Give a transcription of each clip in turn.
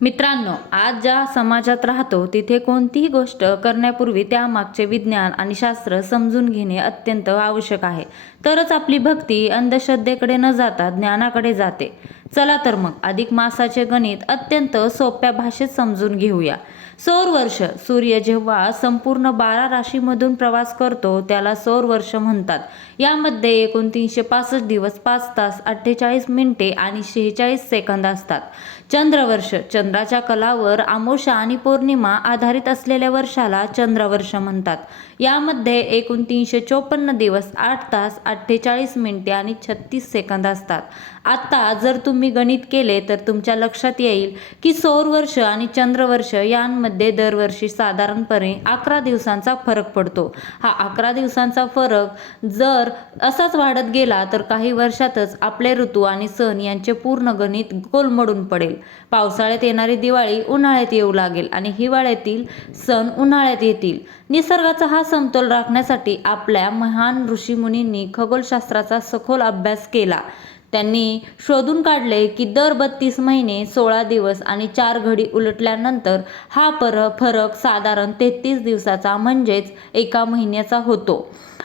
मित्रांनो, आज ज्या समाजात राहतो तिथे कोणतीही गोष्ट करण्यापूर्वी त्यामागचे विज्ञान आणि शास्त्र समजून घेणे अत्यंत आवश्यक आहे. तरच आपली भक्ती अंधश्रद्धेकडे न जाता ज्ञानाकडे जाते. चला तर मग अधिक मासाचे गणित अत्यंत सोप्या भाषेत समजून घेऊया. सौर वर्ष, सूर्य जेव्हा संपूर्ण 12 राशीमधून प्रवास करतो त्याला सौर वर्ष म्हणतात. यामध्ये एकूण 365 दिवस, 5 तास, 48 मिनिटे आणि 46 सेकंद असतात. चंद्रवर्ष, चंद्राच्या कलावर अमावस्या आणि पौर्णिमा आधारित असलेल्या वर्षाला चंद्रवर्ष म्हणतात. यामध्ये एकूण 354 दिवस, 8 तास, 48 मिनिटे आणि 36 सेकंद असतात. आता जर तुम्ही गणित केले तर तुमच्या लक्षात येईल की सौर वर्ष आणि चंद्रवर्ष यांमध्ये दरवर्षी साधारणपणे 11 दिवसांचा फरक पडतो. हा 11 दिवसांचा फरक जर असाच वाढत गेला तर काही वर्षातच आपले ऋतू आणि सण यांचे पूर्ण गणित कोलमडून पडेल. पावसाळ्यात येणारी दिवाळी उन्हाळ्यात येऊ लागेल आणि हिवाळ्यातील सण उन्हाळ्यात येतील. निसर्गाचा हा समतोल राखण्यासाठी आपल्या महान ऋषीमुनींनी खगोलशास्त्राचा सखोल अभ्यास केला. त्यांनी शोधून काढले की दर 32 महिने 16 दिवस आणि 4 घडी उलटल्यानंतर हा फरक साधारण 33 दिवसाचा म्हणजेच एका महिन्याचा होतो.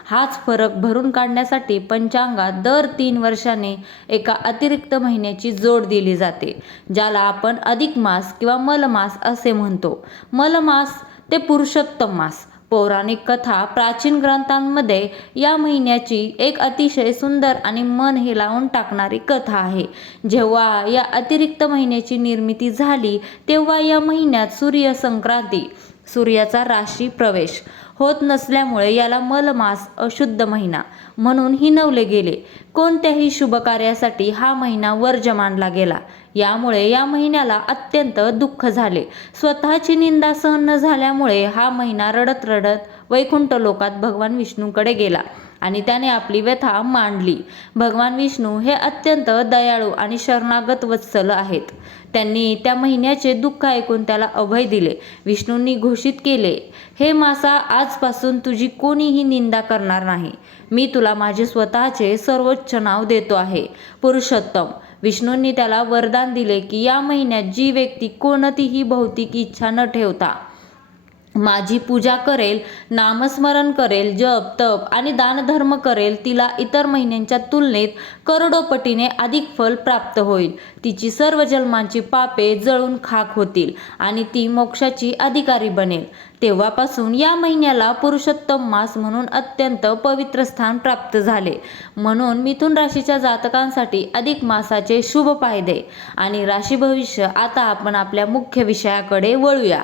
हाच फरक भरून काढण्यासाठी पंचांगात दर 3 वर्षांनी एका अतिरिक्त महिन्याची जोड दिली जाते, ज्याला आपण अधिक मास किंवा मलमास असे म्हणतो. मलमास ते पुरुषोत्तम मास. पौराणिक कथा, प्राचीन ग्रंथांमध्ये या महिन्याची एक अतिशय सुंदर आणि मन हेलावून टाकणारी कथा आहे. जेव्हा या अतिरिक्त महिन्याची निर्मिती झाली तेव्हा या महिन्यात सूर्य संक्रांती, सूर्याचा राशी प्रवेश होत नसल्यामुळे याला मलमास, अशुद्ध महिना म्हणून हिणवले गेले. कोणत्याही शुभ कार्यासाठी हा महिना वर्ज्य मानला गेला. यामुळे या महिन्याला अत्यंत दुःख झाले. स्वतःची निंदा सहन न झाल्यामुळे हा महिना रडत रडत वैकुंठ लोकात भगवान विष्णूकडे गेला आणि त्याने आपली व्यथा मांडली. भगवान विष्णू हे अत्यंत दयाळू आणि शरणागत वत्सल आहेत. त्यांनी त्या महिन्याचे दुःख ऐकून त्याला अभय दिले. विष्णूंनी घोषित केले, हे मासा, आजपासून तुझी कोणीही निंदा करणार नाही. मी तुला माझे स्वतःचे सर्वोच्च नाव देतो आहे, पुरुषोत्तम. विष्णूंनी त्याला वरदान दिले की या महिन्यात जी व्यक्ती कोणतीही भौतिक इच्छा न ठेवता माझी पूजा करेल, नामस्मरण करेल, जप, तप आणि दानधर्म करेल, तिला इतर महिन्यांच्या तुलनेत करोडोपटीने अधिक फल प्राप्त होईल. तिची सर्व जन्मांची पापे जळून खाक होतील आणि ती मोक्षाची अधिकारी बनेल. तेव्हापासून या महिन्याला पुरुषोत्तम मास म्हणून अत्यंत पवित्र स्थान प्राप्त झाले. म्हणून मिथुन राशीच्या जातकांसाठी अधिक मासाचे शुभ फायदे आणि राशी भविष्य. आता आपण आपल्या मुख्य विषयाकडे वळूया.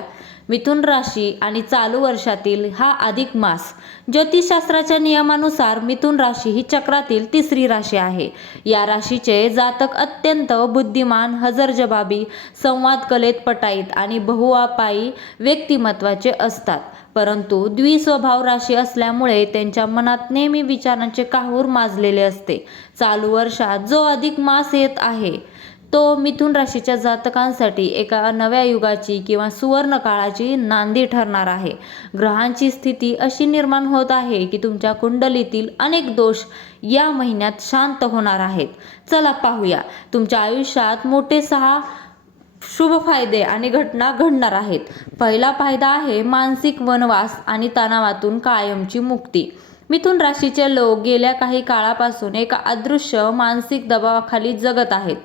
मिथुन राशी आणि चालू वर्षातील हा अधिक मास. ज्योतिषशास्त्राच्या नियमानुसार मिथुन राशी ही चक्रातील 3री राशी आहे. या राशीचे जातक अत्यंत बुद्धिमान, हजरजबाबी, संवाद कलेत पटाईत आणि बहुआपाई व्यक्तिमत्वाचे असतात. परंतु द्विस्वभाव राशी असल्यामुळे त्यांच्या मनात नेहमी विचारांचे काहूर माजलेले असते. चालू वर्षात जो अधिक मास येत आहे तो मिथुन राशीच्या जातकांसाठी एका नव्या युगाची किंवा सुवर्ण काळाची नांदी ठरणार आहे. ग्रहांची स्थिती अशी निर्माण होत आहे की तुमच्या कुंडलीतील अनेक दोष या महिन्यात शांत होणार आहेत. चला पाहूया. तुमच्या आयुष्यात मोठे 6 शुभ फायदे आणि घटना घडणार आहेत. पहिला फायदा आहे मानसिक वनवास आणि तणावातून कायमची मुक्ती. मिथुन राशीचे लोक गेल्या काही काळापासून एका अदृश्य मानसिक दबावाखाली जगत आहेत.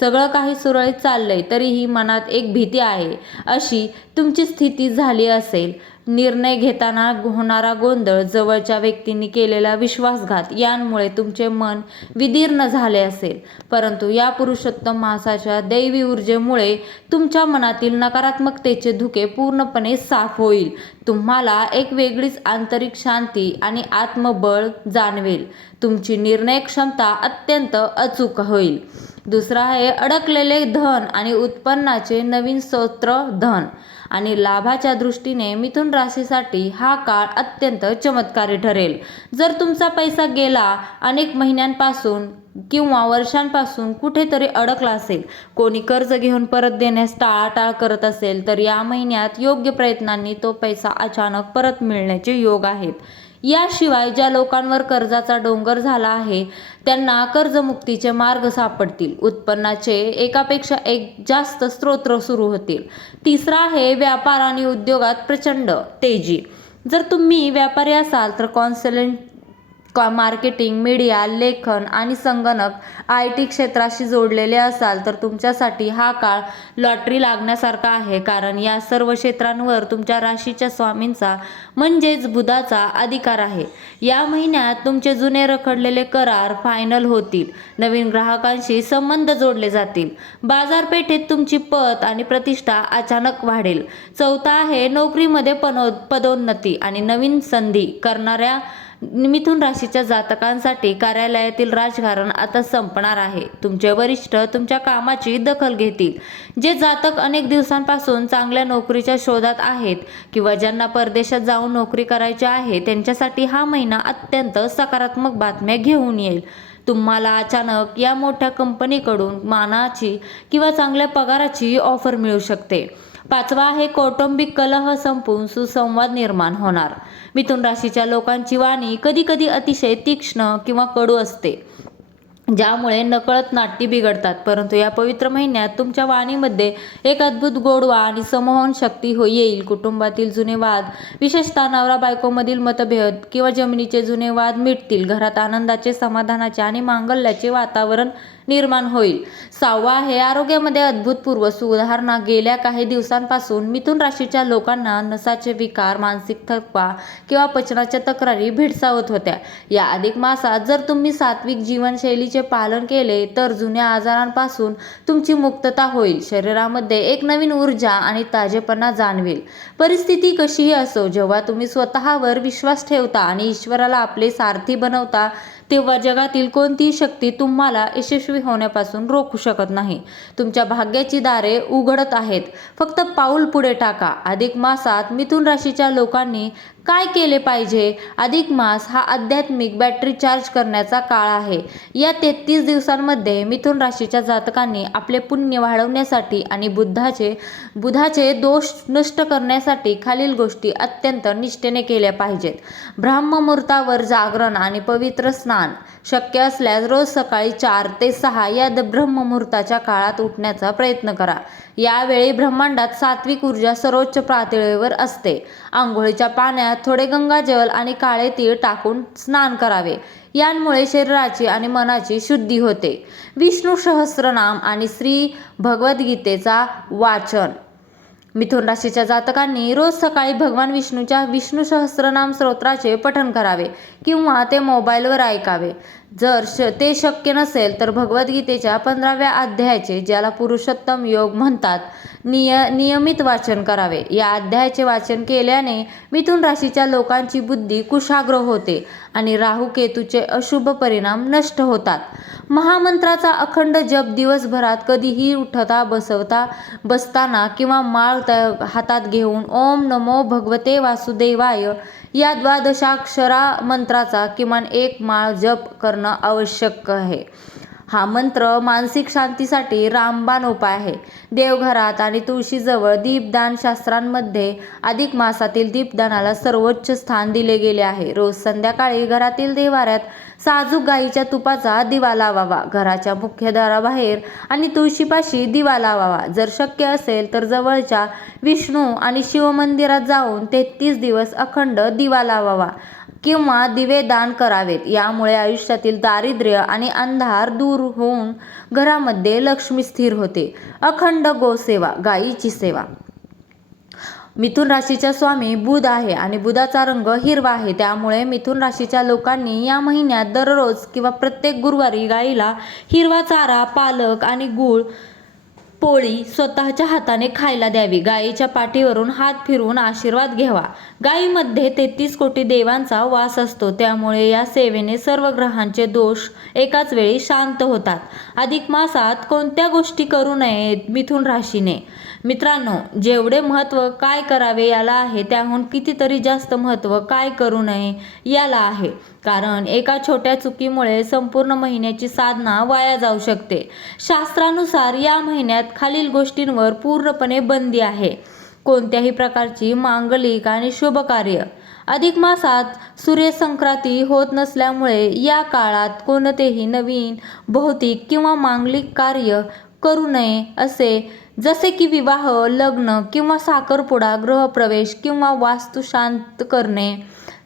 सगळं काही सुरळीत चाललंय तरीही मनात एक भीती आहे, अशी तुमची स्थिती झाली असेल. निर्णय घेताना होणारा गोंधळ, जवळच्या व्यक्तींनी केलेला विश्वासघात यांमुळे तुमचे मन विदीर्ण झाले असेल. परंतु या पुरुषोत्तम मासाच्या दैवी ऊर्जेमुळे तुमच्या मनातील नकारात्मकतेचे धुके पूर्णपणे साफ होईल. तुम्हाला एक वेगळीच आंतरिक शांती आणि आत्मबळ जाणवेल. तुमची निर्णय क्षमता अत्यंत अचूक होईल. दुसरा आहे अडकलेले धन आणि उत्पन्नाचे नवीन स्रोत. धन आणि लाभाच्या दृष्टीने मिथुन राशीसाठी हा काळ अत्यंत चमत्कारी ठरेल. जर तुमचा पैसा गेला अनेक महिन्यांपासून किंवा वर्षांपासून कुठेतरी अडकला असेल, कोणी कर्ज घेऊन परत देण्यास टाळाटाळ करत असेल, तर या महिन्यात योग्य प्रयत्नांनी तो पैसा अचानक परत मिळण्याचे योग आहेत. याशिवाय ज्या लोकांवर कर्जाचा डोंगर झाला आहे त्यांना कर्जमुक्तीचे मार्ग सापडतील. उत्पन्नाचे एकापेक्षा एक जास्त स्रोत सुरू होतील. तिसरा आहे व्यापार आणि उद्योगात प्रचंड तेजी. जर तुम्ही व्यापारी असाल तर मार्केटिंग, मीडिया, लेखन आणि संगणक IT क्षेत्राशी जोडलेले असाल तर तुमच्यासाठी हा काळ लॉटरी लागण्यासारखा आहे, कारण या सर्व क्षेत्रांवर तुमच्या राशीच्या स्वामींचा म्हणजेच बुधाचा अधिकार आहे. या महिन्यात तुमचे जुने रखडलेले करार फायनल होतील. नवीन ग्राहकांशी संबंध जोडले जातील. बाजारपेठेत तुमची पत आणि प्रतिष्ठा अचानक वाढेल. चौथा आहे नोकरीमध्ये पदोन्नती आणि नवीन संधी करणाऱ्या मिथुन राशीच्या जातकांसाठी कार्यालयातील राजकारण आता संपणार आहे. तुमचे वरिष्ठ तुमच्या कामाची दखल घेतील. जे जातक अनेक दिवसांपासून चांगल्या नोकरीच्या शोधात आहेत किंवा ज्यांना परदेशात जाऊन नोकरी करायची आहे त्यांच्यासाठी हा महिना अत्यंत सकारात्मक बातम्या घेऊन येईल. तुम्हाला अचानक या मोठ्या कंपनीकडून मानाची किंवा चांगल्या पगाराची ऑफर मिळू शकते. पाचवा आहे कौटुंबिक कलह संपून सुसंवाद निर्माण होणार. मिथुन राशीच्या लोकांची वाणी कधी कधी अतिशय तीक्ष्ण किंवा कडू असते, ज्यामुळे नकळत नाती बिघडतात. परंतु या पवित्र महिन्यात तुमच्या वाणीमध्ये एक अद्भुत गोडवा आणि संमोहन शक्ती येईल. कुटुंबातील जुने वाद, विशेषतः नवरा बायकोमधील मतभेद किंवा जमिनीचे जुने वाद मिटतील. घरात आनंदाचे, समाधानाचे आणि मांगल्याचे वातावरण निर्माण होईल. सहावा आहे आरोग्यामध्ये अभूतपूर्व सुधारणा. गेल्या काही दिवसांपासून मिथुन राशीच्या लोकांना नसाचे विकार, मानसिक थकवा किंवा पचनाच्या तक्रारी भेडसावत होत्या. या अधिक मासात जर तुम्ही सात्विक जीवनशैलीचे पालन केले तर जुन्या आजारांपासून तुमची मुक्तता होईल. शरीरामध्ये एक नवीन ऊर्जा आणि ताजेपणा जाणवेल. परिस्थिती कशीही असो, जेव्हा तुम्ही स्वतःवर विश्वास ठेवता आणि ईश्वराला आपले सारथी बनवता तेव्हा जगातील कोणतीही शक्ती तुम्हाला यशस्वी होण्यापासून रोखू शकत नाही. तुमच्या भाग्याची दारे उघडत आहेत. फक्त पाऊल पुढे टाका. अधिक मासात मिथुन राशीच्या लोकांनी काय केले पाहिजे? अधिक मास हा आध्यात्मिक बॅटरी चार्ज करण्याचा काळ आहे. या 33 दिवसांमध्ये मिथुन राशीच्या जातकांनी आपले पुण्य वाढवण्यासाठी आणि बुधाचे दोष नष्ट करण्यासाठी खालील गोष्टी अत्यंत निष्ठेने केल्या पाहिजेत. ब्राह्ममुहूर्तावर जागरण आणि पवित्र स्नान. शक्य असल्यास रोज सकाळी 4 ते 6 या ब्रह्ममुहूर्ताच्या काळात उठण्याचा प्रयत्न करा. यावेळी ब्रह्मांडात सात्विक ऊर्जा सर्वोच्च पातळीवर असते. आंघोळीच्या पाण्यात थोडे गंगाजल आणि काळे तीळ टाकून स्नान करावे. यांमुळे शरीराची आणि मनाची शुद्धी होते. विष्णू सहस्त्रनाम आणि श्री भगवद्गीतेचा वाचन. मिथुन राशीच्या जातकांनी रोज सकाळी भगवान विष्णूच्या विष्णू सहस्त्रनाम स्तोत्राचे पठण करावे किंवा ते मोबाईलवर ऐकावे. जर ते शक्य नसेल तर भगवद्गीतेच्या 15व्या अध्यायाचे, ज्याला पुरुषोत्तम योग म्हणतात, नियमित वाचन करावे. या अध्यायाचे वाचन केल्याने मिथुन राशीच्या लोकांची बुद्धी कुशाग्र होते आणि राहू केतूचे अशुभ परिणाम नष्ट होतात. महामंत्राचा अखंड जप दिवसभरात कधीही उठता बसताना किंवा माळ हातात घेऊन ओम नमो भगवते वासुदेवाय या द्वादशाक्षरा मंत्राचा किमान 1 माळ जप करणं आवश्यक आहे. हा मंत्र मानसिक शांतीसाठी रामबाण उपाय आहे. देवघरात आणि तुळशीजवळ दीपदान. शास्त्रांमध्ये अधिक मासातील दीपदानाला सर्वोच्च स्थान दिले गेले आहे. रोज संध्याकाळी घरातील देव्हाऱ्यात साजूक गाईच्या तुपाचा दिवा लावावा. घराच्या मुख्य दाराबाहेर आणि तुळशीपाशी दिवा लावावा. जर शक्य असेल तर जवळच्या विष्णू आणि शिव मंदिरात जाऊन 33 दिवस अखंड दिवा लावावा किंवा दिवे दान करावेत. यामुळे आयुष्यातील दारिद्र्य आणि अंधार दूर होऊन घरामध्ये लक्ष्मी स्थिर होते. अखंड गोसेवा. गायीची सेवा. मिथुन राशीचा स्वामी बुध आहे आणि बुधाचा रंग हिरवा आहे. त्यामुळे मिथुन राशीच्या लोकांनी या महिन्यात दररोज किंवा प्रत्येक गुरुवारी गायीला हिरवा चारा, पालक आणि गूळ पोळी स्वतःच्या हाताने खायला द्यावी. गायीच्या पाठीवरून हात फिरवून आशीर्वाद घ्यावा. गायीमध्ये 33 कोटी देवांचा वास असतो, त्यामुळे या सेवेने सर्व ग्रहांचे दोष एकाच वेळी शांत होतात. अधिक मासात कोणत्या गोष्टी करू नयेत मिथुन राशीने? मित्रांनो, जेवढे महत्त्व काय करावे याला आहे त्याहून कितीतरी जास्त महत्त्व काय करू नये याला आहे. कारण एका छोट्या चुकीमुळे संपूर्ण महिन्याची साधना वाया जाऊ शकते. शास्त्रानुसार या महिन्यात खालील गोष्टींवर पूर्णपणे बंदी आहे. कोणत्याही प्रकारची मांगलिक आणि शुभ कार्य, अधिक मासात सूर्यसंक्रांती होत नसल्यामुळे या काळात कोणतेही नवीन भौतिक किंवा मांगलिक कार्य करू नये, जसे की विवाह, लग्न किंवा साखरपुडा, गृहप्रवेश किंवा वास्तू शांत करणे,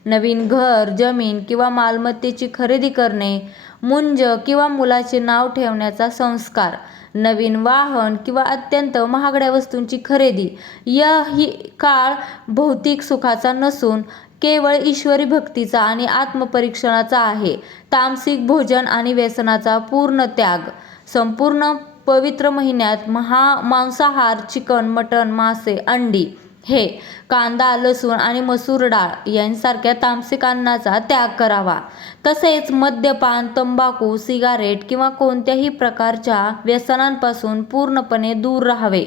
नवीन घर, जमीन किंवा मालमत्तेची खरेदी करणे, मुंज किंवा मुलाचे नाव ठेवण्याचा संस्कार, नवीन वाहन किंवा अत्यंत महागड्या वस्तूंची खरेदी. ही काळ भौतिक सुखाचा नसून केवळ ईश्वरी भक्तीचा आणि आत्मपरीक्षणाचा आहे. तामसिक भोजन आणि व्यसनाचा पूर्ण त्याग. संपूर्ण पवित्र महिन्यात मांसाहार, चिकन, मटण, मासे, अंडी, हे कांदा, लसूण आणि मसूर डाळ यांसारख्या तामसिक अन्नाचा त्याग करावा. तसेच मद्यपान, तंबाखू, सिगारेट किंवा कोणत्याही प्रकारच्या व्यसनांपासून पूर्णपणे दूर राहावे.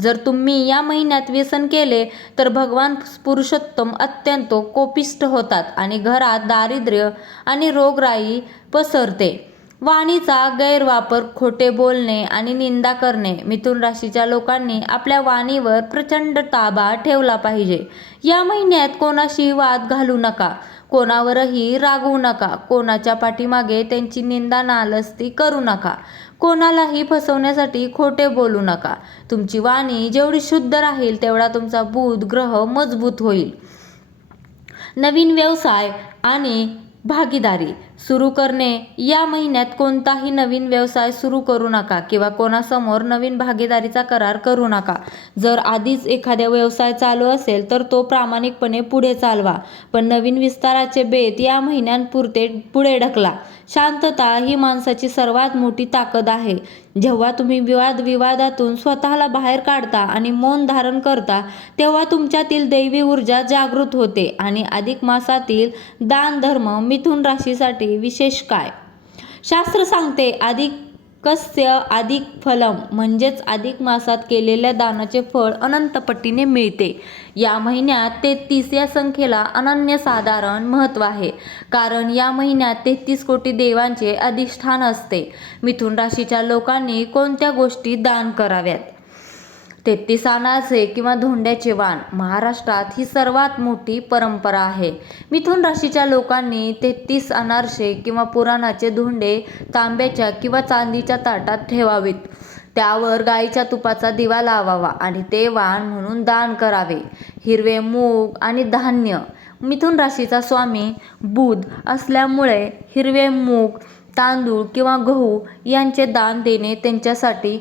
जर तुम्ही या महिन्यात व्यसन केले तर भगवान पुरुषोत्तम अत्यंत कोपिष्ठ होतात आणि घरात दारिद्र्य आणि रोगराई पसरते. वाणीचा गैरवापर, खोटे बोलणे आणि निंदा करणे. मिथुन राशीच्या लोकांनी आपल्या वाणीवर प्रचंड ताबा ठेवला पाहिजे. या महिन्यात कोणाशीही वाद घालू नका, कोणावरही रागवू नका, कोणाच्या पाठीमागे त्यांची निंदा नालस्ती करू नका, कोणालाही फसवण्यासाठी खोटे बोलू नका. तुमची वाणी जेवढी शुद्ध राहील तेवढा तुमचा बुध ग्रह मजबूत होईल. नवीन व्यवसाय आणि भागीदारी सुरू करणे. या महिन्यात कोणताही नवीन व्यवसाय सुरू करू नका किंवा कोणासमोर नवीन भागीदारीचा करार करू नका. जर आधीच एखादा व्यवसाय चालू असेल तर तो प्रामाणिकपणे पुढे चालवा, पण नवीन विस्ताराचे बेत या महिन्यांपुरते पुढे ढकला. शांतता ही माणसाची सर्वात मोठी ताकद आहे. जेव्हा तुम्ही विवादातून स्वतःला बाहेर काढता आणि मौन धारण करता तेव्हा तुमच्यातील दैवी ऊर्जा जागृत होते. आणि अधिक मासातील दान धर्म. मिथुन राशीसाठी विशेष काय? शास्त्र सांगते अधिकस्य अधिक फलम, म्हणजेच अधिक मासात केलेल्या दानाचे फळ अनंत पटीने मिळते. या महिन्यात 33 या संख्येला अनन्यसाधारण महत्त्व आहे, कारण या महिन्यात 33 कोटी देवांचे अधिष्ठान असते. मिथुन राशीच्या लोकांनी कोणत्या गोष्टी दान कराव्यात? 33 आणाचे किंवा धोंड्याचे वाण. महाराष्ट्रात ही सर्वात मोठी परंपरा आहे. मिथुन राशीच्या लोकांनी 33 अनारसे किंवा पुराणाचे धोंडे तांब्याच्या किंवा चांदीच्या ताटात ठेवावेत. त्यावर गाईच्या तुपाचा दिवा लावावा आणि ते वाण म्हणून दान करावे. हिरवे मूग आणि धान्य. मिथुन राशीचा स्वामी बुध असल्यामुळे हिरवे मूग, तांदूळ किंवा गहू यांचे दान देणे त्यांच्यासाठी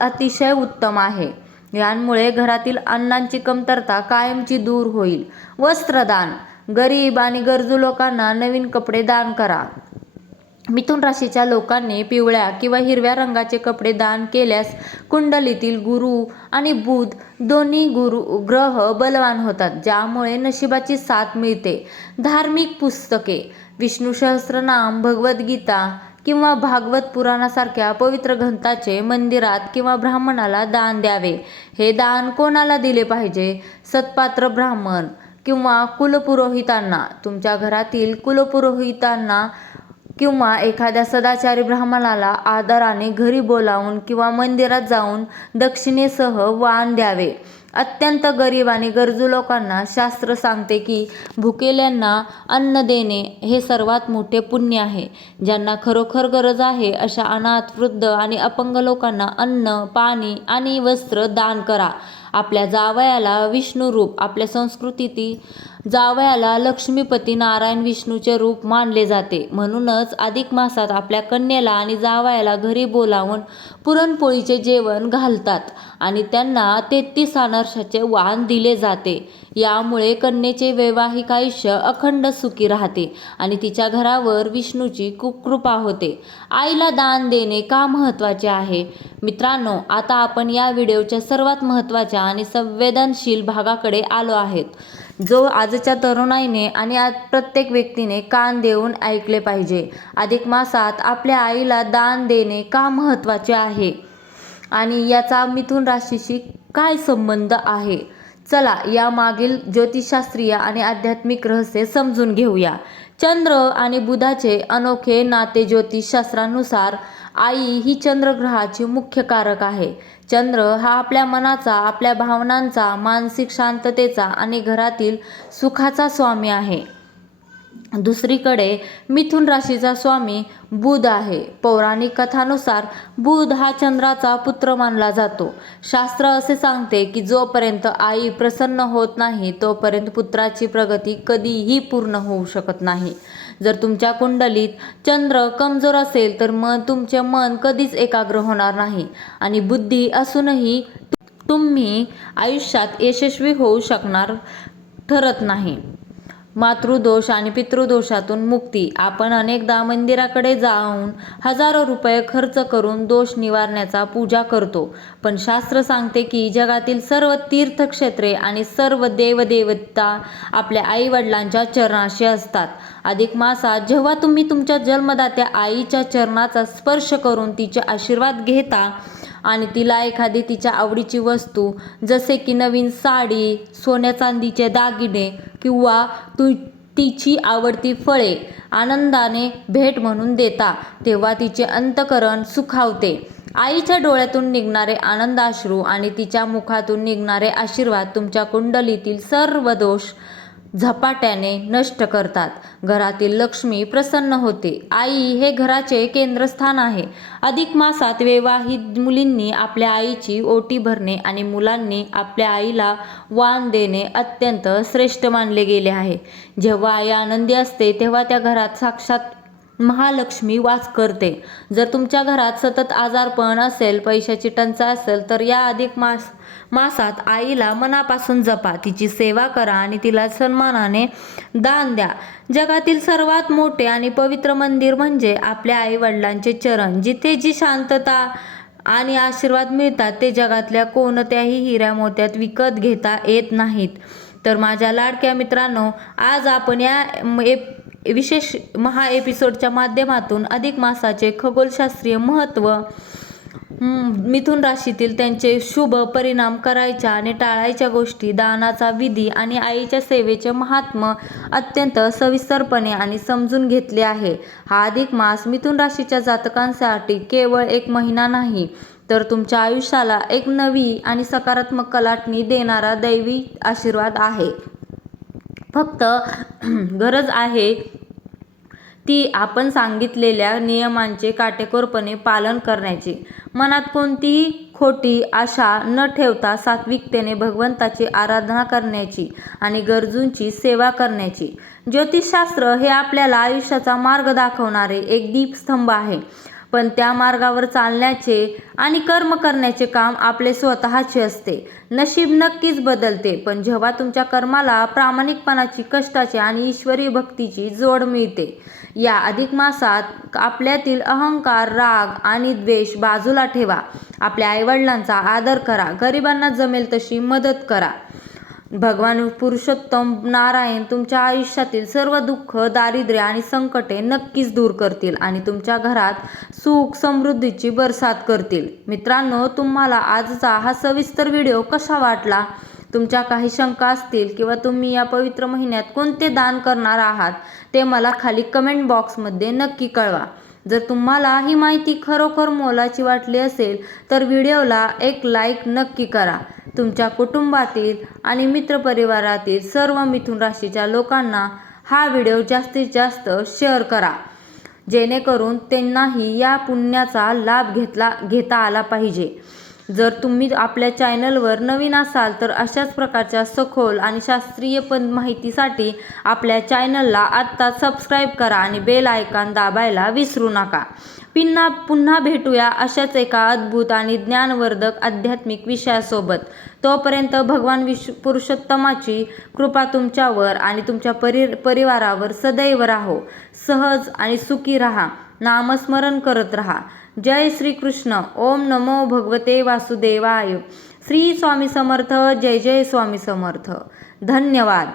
अतिशय उत्तम आहे. यांमुळे घरातील अन्नाची कमतरता कायमची दूर होईल. वस्त्रदान. गरीब आणि गरजू लोकांना नवीन कपडे दान करा. मिथुन राशीच्या लोकांनी पिवळ्या किंवा हिरव्या रंगाचे कपडे दान केल्यास कुंडलीतील गुरु आणि बुध दोन्ही ग्रह बलवान होतात, ज्यामुळे नशिबाची साथ मिळते. धार्मिक पुस्तके. विष्णू सहस्त्रनाम, भगवद्गीता किंवा भागवत पुराणासारख्या पवित्र ग्रंथाचे मंदिरात किंवा ब्राह्मणाला दान द्यावे. हे दान कोणाला दिले पाहिजे? सत्पात्र ब्राह्मण किंवा कुलपुरोहितांना. तुमच्या घरातील कुलपुरोहितांना किंवा एखाद्या सदाचारी ब्राह्मणाला आदराने घरी बोलावून किंवा मंदिरात जाऊन दक्षिणेसह वाण द्यावे. अत्यंत गरीब आणि गरजू लोकांना शास्त्र सांगते की भुकेल्यांना अन्न देणे हे सर्वात मोठे पुण्य आहे. ज्यांना खरोखर गरज आहे अशा अनाथ, वृद्ध आणि अपंग लोकांना अन्न, पाणी आणि वस्त्र दान करा. आपल्या जावयाला विष्णू रूप. आपल्या संस्कृतीत जावयाला लक्ष्मीपती नारायण विष्णूचे रूप मानले जाते. म्हणूनच अधिक मासात आपल्या कन्येला आणि जावयाला घरी बोलावून पुरणपोळीचे जेवण घालतात आणि त्यांना 33 अनारशाचे वाण दिले जाते. यामुळे कन्येचे वैवाहिक आयुष्य अखंड सुखी राहते आणि तिच्या घरावर विष्णूची कृपा होते. आईला दान देणे का महत्त्वाचे आहे? मित्रांनो, आता आपण या व्हिडिओच्या सर्वात महत्त्वाच्या आणि संवेदनशील भागाकडे आलो आहोत, जो आजच्या तरुणाईने आणि आज प्रत्येक व्यक्तीने कान देऊन ऐकले पाहिजे. अधिक मासात आपल्या आईला दान देणे का महत्त्वाचे आहे आणि याचा मिथुन राशीशी काय संबंध आहे? चला यामागील ज्योतिषशास्त्रीय आणि आध्यात्मिक रहस्य समजून घेऊया. चंद्र आणि बुधाचे अनोखे नाते. ज्योतिषशास्त्रानुसार आई ही चंद्रग्रहाची मुख्य कारक आहे. चंद्र हा आपल्या मनाचा, आपल्या भावनांचा, मानसिक शांततेचा आणि घरातील सुखाचा स्वामी आहे. दुसरीकडे मिथुन राशीचा स्वामी बुध आहे. पौराणिक कथानुसार बुध हा चंद्राचा पुत्र मानला जातो. शास्त्र असे सांगते की जोपर्यंत आई प्रसन्न होत नाही तोपर्यंत पुत्राची प्रगती कधीही पूर्ण होऊ शकत नाही. जर तुमच्या कुंडलीत चंद्र कमजोर असेल तर तुमचे मन कधीच एकाग्र होणार नाही आणि बुद्धी असूनही तुम्ही आयुष्यात यशस्वी होऊ शकणार ठरत नाही. मातृदोष आणि पितृदोषातून मुक्ती. आपण अनेकदा मंदिराकडे जाऊन हजारो रुपये खर्च करून दोष निवारण्याचा पूजा करतो, पण शास्त्र सांगते की जगातील सर्व तीर्थक्षेत्रे आणि सर्व देवदेवता आपल्या आई वडिलांच्या चरणाशी असतात. अधिक मासात जेव्हा तुम्ही तुमच्या जन्मदात्या आईच्या चरणाचा स्पर्श करून तिचे आशीर्वाद घेता आणि तिला एखादी तिच्या आवडीची वस्तू जसे की नवीन साडी, सोन्या चांदीचे दागिने किंवा तिची आवडती फळे आनंदाने भेट म्हणून देता, तेव्हा तिचे अंतःकरण सुखावते. आईच्या डोळ्यातून निघणारे आनंदाश्रू आणि तिच्या मुखातून निघणारे आशीर्वाद तुमच्या कुंडलीतील सर्व दोष झपाट्याने नष्ट करतात. घरातील लक्ष्मी प्रसन्न होते. आई हे घराचे केंद्रस्थान आहे. अधिक मासात विवाहित मुलींनी आपल्या आईची ओटी भरणे आणि मुलांनी आपल्या आईला वाण देणे अत्यंत श्रेष्ठ मानले गेले आहे. जेव्हा आई आनंदी असते तेव्हा त्या घरात साक्षात महालक्ष्मी वास करते. जर तुमच्या घरात सतत आजारपण असेल, पैशाची टंचाई असेल तर या अधिक मासात आईला मनापासून जपा, तिची सेवा करा आणि तिला सन्मानाने दान द्या. जगातील सर्वात मोठे आणि पवित्र मंदिर म्हणजे आपल्या आई वडिलांचे चरण. जिथे जी शांतता आणि आशीर्वाद मिळतात ते जगातल्या कोणत्याही हिऱ्या मोत्यात विकत घेता येत नाहीत. तर माझ्या लाडक्या मित्रांनो, आज आपण या विशेष एपिसोडच्या माध्यमातून अधिक मासाचे खगोलशास्त्रीय महत्त्व, मिथुन राशीतील त्यांचे शुभ परिणाम, करायच्या आणि टाळायच्या गोष्टी, दानाचा विधी आणि आईच्या सेवेचे महात्म्य अत्यंत सविस्तरपणे आणि समजून घेतले आहे. हा अधिक मास मिथुन राशीच्या जातकांसाठी केवळ एक महिना नाही तर तुमच्या आयुष्याला एक नवी आणि सकारात्मक कलाटणी देणारा दैवी आशीर्वाद आहे. फक्त गरज आहे ती आपण सांगितलेल्या नियमांचे काटेकोरपणे पालन करण्याची. मनात कोणतीही खोटी आशा न ठेवता सात्विकतेने भगवंताची आराधना करण्याची आणि गरजूंची सेवा करण्याची. ज्योतिषशास्त्र हे आपल्याला आयुष्याचा मार्ग दाखवणारे एक दीपस्तंभ आहे, पण त्या मार्गावर चालण्याचे आणि कर्म करण्याचे काम आपले स्वतःचे असते. नशीब नक्कीच बदलते, पण जेव्हा तुमच्या कर्माला प्रामाणिकपणाची, कष्टाची आणि ईश्वरी भक्तीची जोड मिळते. या अधिक मासात आपल्यातील अहंकार, राग आणि द्वेष बाजूला ठेवा. आपल्या आईवडिलांचा आदर करा, गरिबांना जमेल तशी मदत करा. भगवान पुरुषोत्तम नारायण तुमच्या आयुष्यातील सर्व दुःख, दारिद्र्य आणि संकटे नक्कीच दूर करतील आणि तुमच्या घरात सुख समृद्धीची बरसात करतील. मित्रांनो, तुम्हाला आजचा हा सविस्तर व्हिडिओ कसा वाटला? तुमच्या काही शंका असतील किंवा तुम्ही या पवित्र महिन्यात कोणते दान करणार आहात ते मला खाली कमेंट बॉक्समध्ये नक्की कळवा. जर तुम्हाला ही माहिती खरोखर मोलाची वाटली असेल तर व्हिडिओला एक लाईक नक्की करा. तुमच्या कुटुंबातील आणि मित्रपरिवारातील सर्व मिथुन राशीच्या लोकांना हा व्हिडिओ जास्तीत जास्त शेअर करा, जेणेकरून त्यांनाही या पुण्याचा लाभ घेता आला पाहिजे. जर तुम्ही आपल्या चॅनलवर नवीन असाल तर अशाच प्रकारच्या सखोल आणि शास्त्रीय माहितीसाठी आपल्या चॅनलला आत्ता सबस्क्राईब करा आणि बेल आयकॉन दाबायला विसरू नका. पुन्हा भेटूया अशाच एका अद्भुत आणि ज्ञानवर्धक आध्यात्मिक विषयासोबत. तोपर्यंत भगवान पुरुषोत्तमाची कृपा तुमच्यावर आणि तुमच्या परिवारावर सदैव राहो. सहज आणि सुखी राहा. नामस्मरण करत राहा. जय श्री कृष्ण. ओम नमो भगवते वासुदेवाय. श्री स्वामी समर्थ. जय जय स्वामी समर्थ. धन्यवाद.